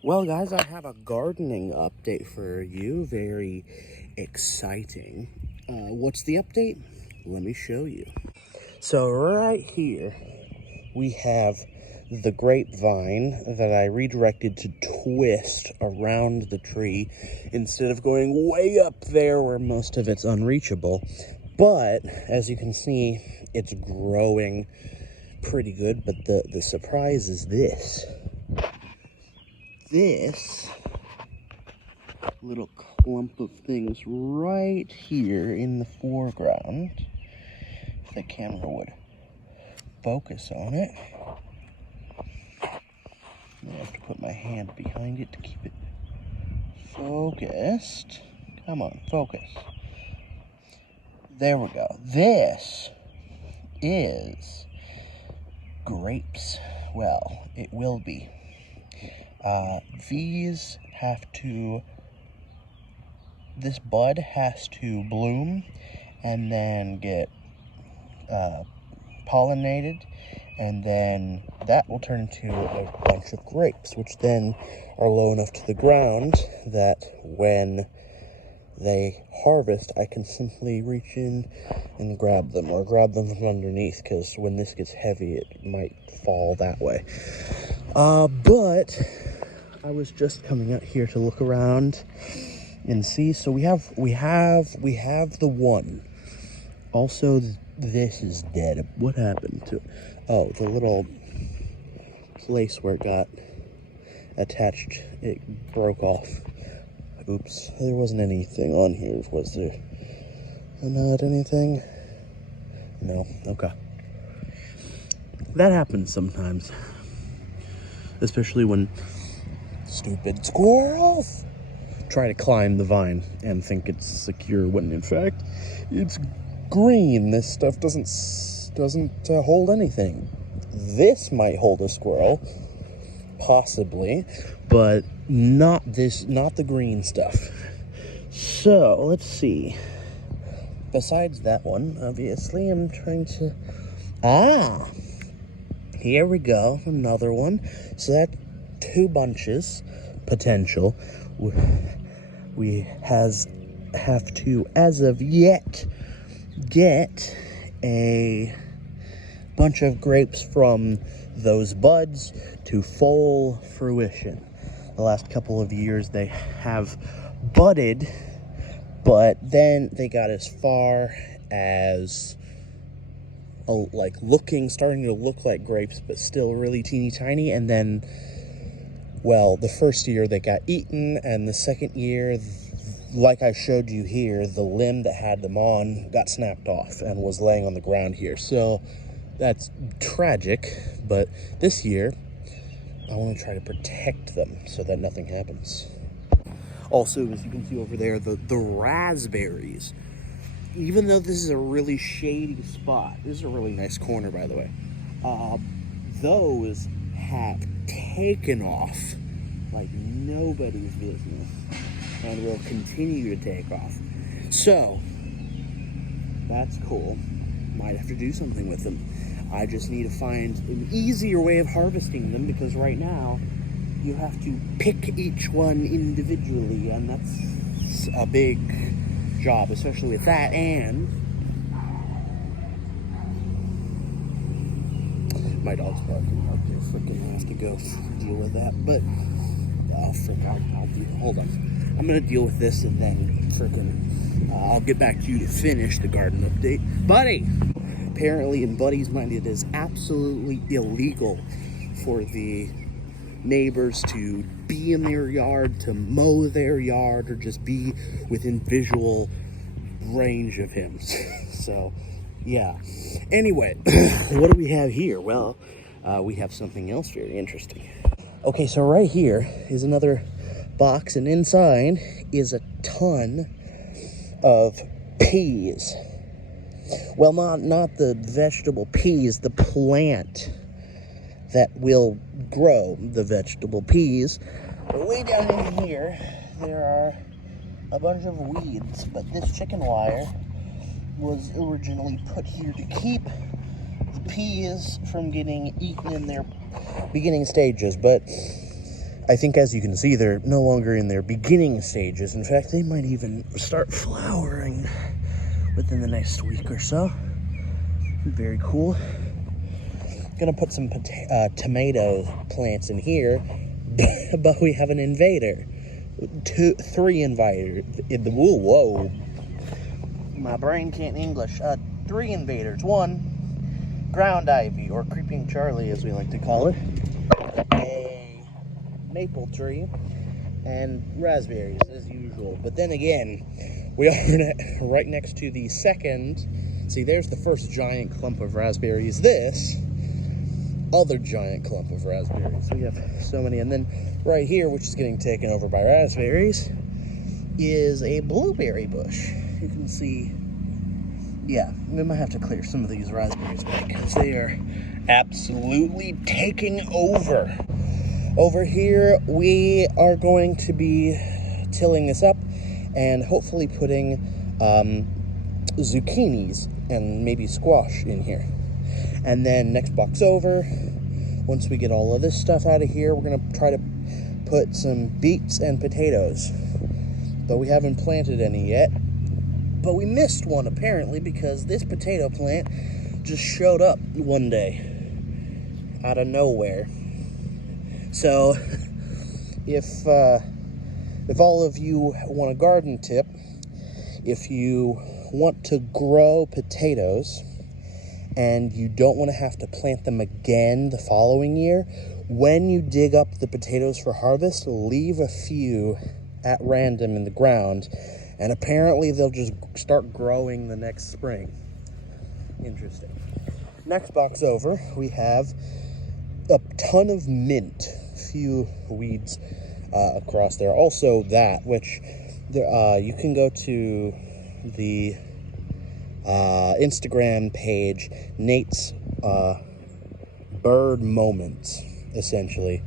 Well, guys, I have a gardening update for you. Very exciting. What's the update? Let me show you. So right here, we have the grapevine that I redirected to twist around the tree instead of going way up there where most of it's unreachable. But as you can see, it's growing pretty good. But the surprise is this. This little clump of things right here in the foreground, if the camera would focus on it. I have to put my hand behind it to keep it focused. Come on, focus. There we go. This is grapes. Well, it will be. This bud has to bloom and then get pollinated, and then that will turn into a bunch of grapes, which then are low enough to the ground that when they harvest, I can simply reach in and grab them, or grab them from underneath, because when this gets heavy, it might fall that way. But I was just coming out here to look around and see. So we have the one. Also, this is dead. What happened to it? Oh, the little place where it got attached, it broke off. Oops, there wasn't anything on here, was there? Not anything? No, okay. That happens sometimes. Especially when stupid squirrels try to climb the vine and think it's secure when in fact it's green. This stuff doesn't hold anything. This might hold a squirrel, possibly, but not the green stuff. So let's see. Besides that one, obviously, I'm trying to. Here we go, another one. So that 2 bunches potential. We have to, as of yet, get a bunch of grapes from those buds to full fruition. The last couple of years they have budded, but then they got as far as starting to look like grapes, but still really teeny tiny. And then, well, the first year they got eaten, and the second year, like I showed you here, the limb that had them on got snapped off and was laying on the ground here. So that's tragic, but this year I want to try to protect them so that nothing happens. Also, as you can see over there, the raspberries, even though this is a really shady spot, this is a really nice corner, by the way, those have taken off like nobody's business and will continue to take off. So that's cool. Might have to do something with them. I just need to find an easier way of harvesting them, because right now you have to pick each one individually, and that's a big job, especially with that. And my dog's barking out there. Freaking have to go deal with that. But hold on. I'm gonna deal with this, and then I'll get back to you to finish the garden update, buddy. Apparently, in Buddy's mind, it is absolutely illegal for the neighbors to be in their yard, to mow their yard, or just be within visual range of him. So, yeah. Anyway, what do we have here? Well, we have something else very interesting. Okay, so right here is another box, and inside is a ton of peas. Well, not the vegetable peas, the plant that will grow the vegetable peas. But way down in here, there are a bunch of weeds, but this chicken wire was originally put here to keep the peas from getting eaten in their beginning stages. But I think, as you can see, they're no longer in their beginning stages. In fact, they might even start flowering within the next week or so. Very cool. Gonna put some tomato plants in here, but we have an invader. Three invaders. Whoa. My brain can't English. 3 invaders. 1, ground ivy, or creeping Charlie, as we like to call it. A maple tree, and raspberries, as usual. But then again, we are right next to the second. See, there's the first giant clump of raspberries. This other giant clump of raspberries. We have so many. And then right here, which is getting taken over by raspberries, is a blueberry bush. You can see, yeah, we might have to clear some of these raspberries back because they are absolutely taking over. Over here, we are going to be tilling this up and hopefully putting zucchinis and maybe squash in here. And then next box over, once we get all of this stuff out of here, we're going to try to put some beets and potatoes. But we haven't planted any yet. But we missed one, apparently, because this potato plant just showed up one day out of nowhere. So, if all of you want a garden tip, if you want to grow potatoes and you don't want to have to plant them again the following year, when you dig up the potatoes for harvest, leave a few at random in the ground, and apparently they'll just start growing the next spring. Interesting. Next box over, we have a ton of mint. Few weeds across there. Also that, which you can go to the Instagram page, Nate's Bird Moments, essentially.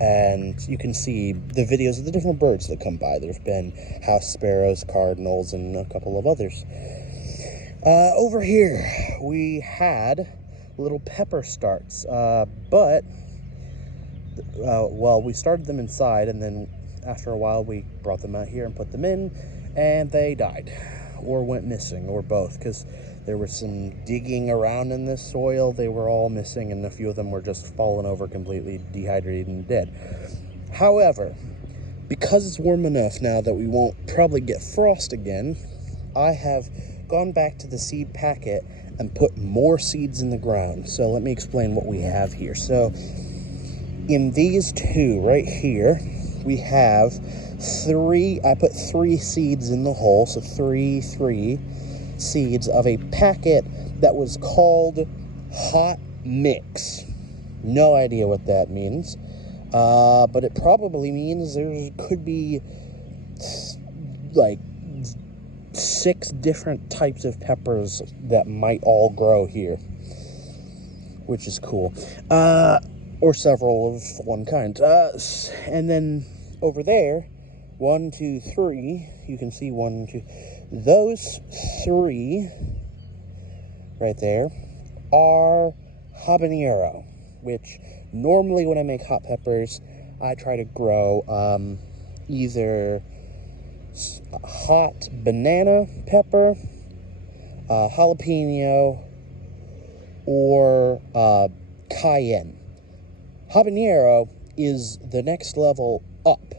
And you can see the videos of the different birds that come by. There's been house sparrows, cardinals, and a couple of others. Over here, we had little pepper starts, but well, we started them inside, and then after a while we brought them out here and put them in, and they died or went missing, or both, because there was some digging around in this soil. They were all missing, and a few of them were just fallen over, completely dehydrated and dead. However, because it's warm enough now that we won't probably get frost again, I have gone back to the seed packet and put more seeds in the ground. So let me explain what we have here. So in these two right here, we have 3, I put 3 seeds in the hole, so 3 seeds of a packet that was called Hot Mix. No idea what that means, but it probably means there could be like 6 different types of peppers that might all grow here, which is cool. Or several of one kind. And then over there, 1, 2, 3, you can see 1, 2, those 3 right there are habanero, which normally when I make hot peppers, I try to grow either hot banana pepper, jalapeno, or cayenne. Habanero is the next level up.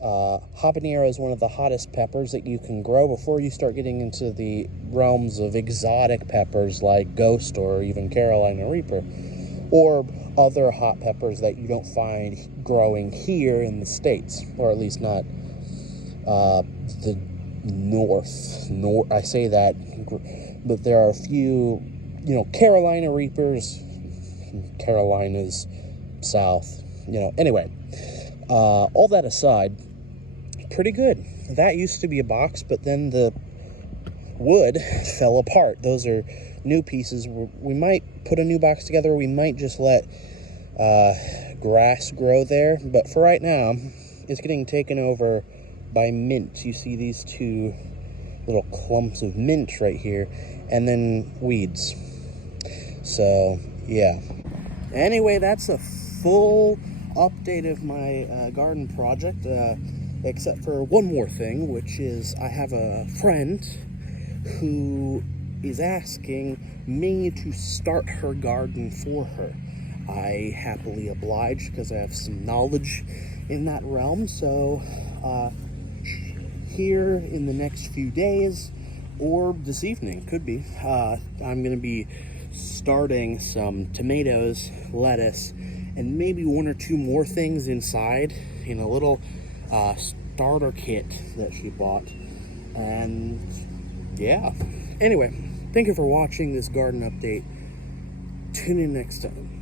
Habanero is one of the hottest peppers that you can grow before you start getting into the realms of exotic peppers like Ghost or even Carolina Reaper, or other hot peppers that you don't find growing here in the States, or at least not the north. I say that, but there are a few, Carolina Reapers, Carolina's south, anyway. All that aside, pretty good. That used to be a box, but then the wood fell apart. Those are new pieces. We might put a new box together. We might just let grass grow there. But for right now, it's getting taken over by mint. You see these 2 little clumps of mint right here, and then weeds. So, yeah. Anyway, that's a full update of my garden project, except for one more thing, which is I have a friend who is asking me to start her garden for her. I happily oblige because I have some knowledge in that realm, so here in the next few days, or this evening, could be, I'm going to be starting some tomatoes, lettuce, and maybe one or two more things inside in a little starter kit that she bought. And yeah, anyway, thank you for watching this garden update. Tune in next time.